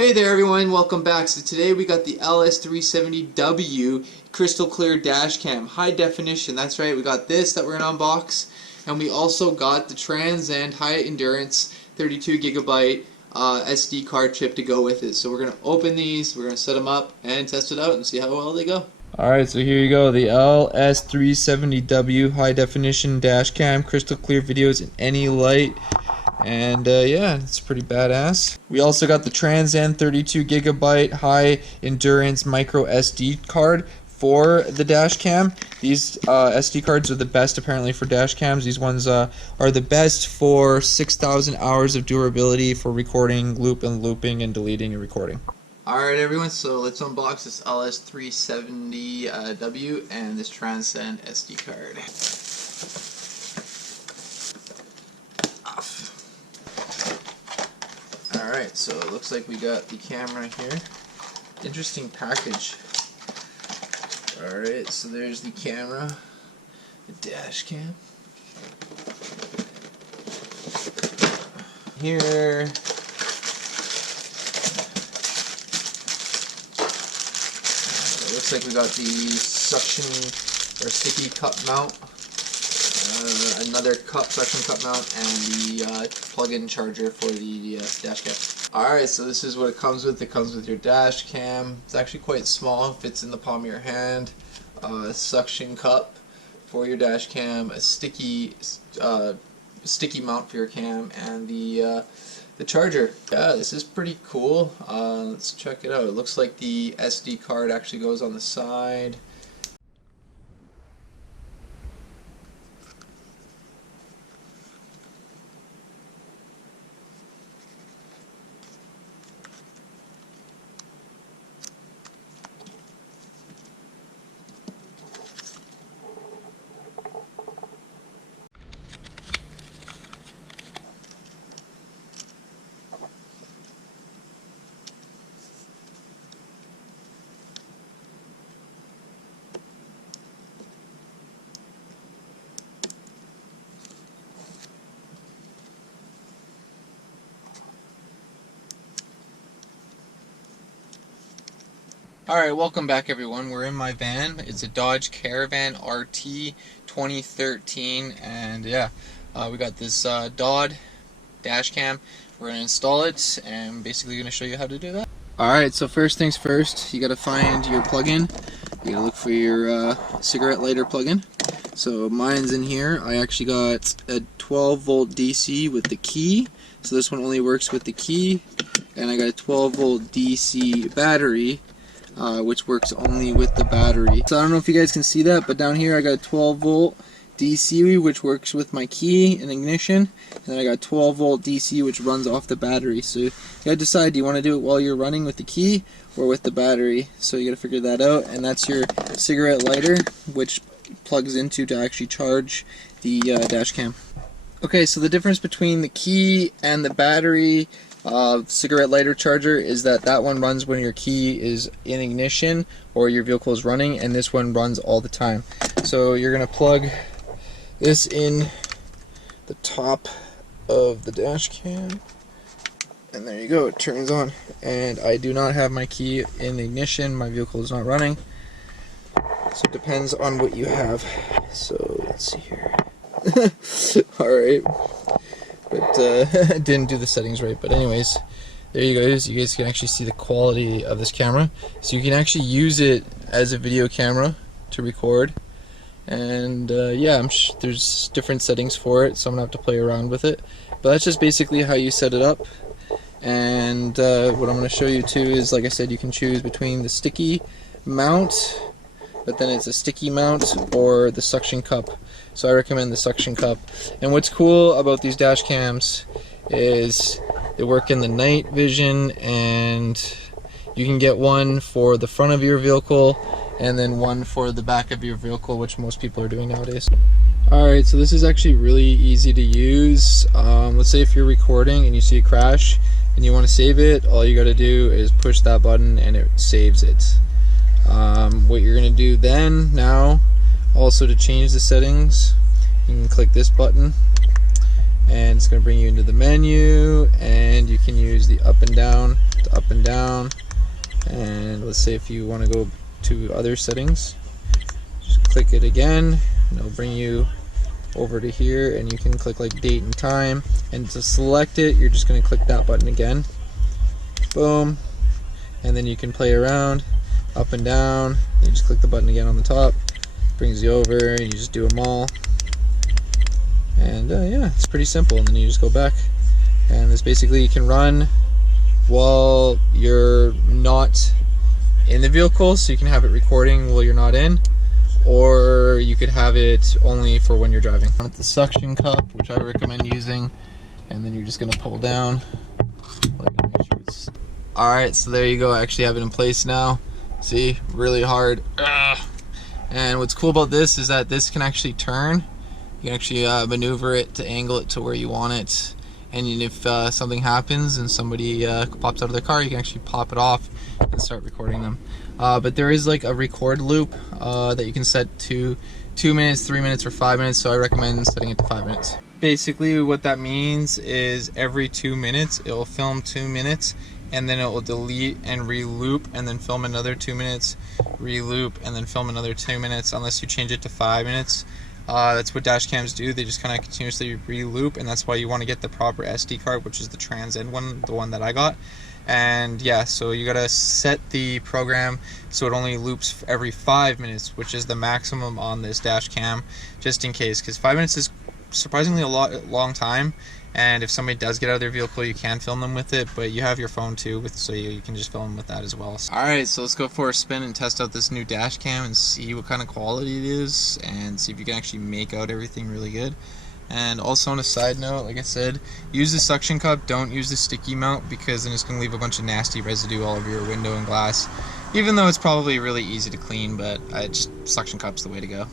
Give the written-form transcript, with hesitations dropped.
Hey there everyone, welcome back. So today we got the LS370W crystal clear dash cam, high definition. That's right, we got this that we're going to unbox, and we also got the Transcend high endurance 32GB SD card chip to go with it. So we're going to open these, we're going to set them up and test it out and see how well they go. Alright, so here you go, the LS370W high definition dash cam, crystal clear videos in any light. And yeah, it's pretty badass. We also got the Transcend 32GB high endurance micro SD card for the dash cam. These SD cards are the best apparently for dash cams. These ones are the best for 6,000 hours of durability for recording, looping and deleting and recording. Alright everyone, so let's unbox this LS370W and this Transcend SD card. Alright, so it looks like we got the camera here. Interesting package. Alright, so there's the camera, the dash cam. Here. It looks like we got the suction or sticky cup mount. Another suction cup mount, and the plug-in charger for the dash cam. Alright, so this is what it comes with. It comes with your dash cam. It's actually quite small, fits in the palm of your hand. A suction cup for your dash cam, a sticky mount for your cam, and the charger. Yeah, this is pretty cool. Let's check it out. It looks like the SD card actually goes on the side. Alright, welcome back everyone. We're in my van. It's a Dodge Caravan RT 2013, and yeah, we got this Dodd dash cam. We're going to install it and basically going to show you how to do that. Alright, so first things first, you got to find your plug-in. You got to look for your cigarette lighter plug-in. So mine's in here. I actually got a 12-volt DC with the key, so this one only works with the key, and I got a 12-volt DC battery, which works only with the battery. So I don't know if you guys can see that, but down here I got a 12-volt DC which works with my key and ignition, and then I got 12-volt DC which runs off the battery. So you gotta decide, do you want to do it while you're running with the key or with the battery? So you gotta figure that out, and that's your cigarette lighter which plugs into to actually charge the dash cam. Okay, so the difference between the key and the battery cigarette lighter charger is that one runs when your key is in ignition or your vehicle is running, and this one runs all the time. So you're going to plug this in the top of the dash cam, and there you go, it turns on. And I do not have my key in ignition, my vehicle is not running, so it depends on what you have. So let's see here. Alright, but I didn't do the settings right, but anyways, there you guys can actually see the quality of this camera. So you can actually use it as a video camera to record, and yeah, there's different settings for it, so I'm gonna have to play around with it, but that's just basically how you set it up. And what I'm going to show you too is, like I said, you can choose between the sticky mount, but then it's a sticky mount, or the suction cup. So I recommend the suction cup. And what's cool about these dash cams is they work in the night vision, and you can get one for the front of your vehicle and then one for the back of your vehicle, which most people are doing nowadays. Alright, so this is actually really easy to use. Let's say if you're recording and you see a crash and you want to save it, all you got to do is push that button and it saves it. What you're going to do then, now, also to change the settings, you can click this button and it's going to bring you into the menu, and you can use the up and down to up and down. let's say if you want to go to other settings, just click it again, and it'll bring you over to here, and you can click like date and time, and to select it you're just going to click that button again, boom, and then you can play around up and down. You just click the button again on the top, brings you over, and you just do them all, and yeah, it's pretty simple. And then you just go back, and this basically you can run while you're not in the vehicle, so you can have it recording while you're not in, or you could have it only for when you're driving. At the suction cup, which I recommend using, and then you're just going to pull down. Alright, so there you go. I actually have it in place now. See, really hard. And what's cool about this is that this can actually turn. You can actually maneuver it to angle it to where you want it. And if something happens and somebody pops out of their car, you can actually pop it off and start recording them. But there is like a record loop that you can set to 2 minutes, 3 minutes, or 5 minutes, so I recommend setting it to 5 minutes. Basically what that means is every 2 minutes it will film 2 minutes, and then it will delete and re-loop, and then film another 2 minutes, re-loop, and then film another 2 minutes, unless you change it to 5 minutes. That's what dash cams do. They just kind of continuously re-loop, and that's why you want to get the proper SD card, which is the Trans End one, the one that I got. And yeah, so you gotta set the program so it only loops every 5 minutes, which is the maximum on this dash cam, just in case, because 5 minutes is surprisingly a long time. And if somebody does get out of their vehicle, you can film them with it, but you have your phone too, so you can just film them with that as well. Alright, so let's go for a spin and test out this new dash cam and see what kind of quality it is, and see if you can actually make out everything really good. And also on a side note, like I said, use the suction cup, don't use the sticky mount, because then it's going to leave a bunch of nasty residue all over your window and glass. Even though it's probably really easy to clean, but suction cup's the way to go.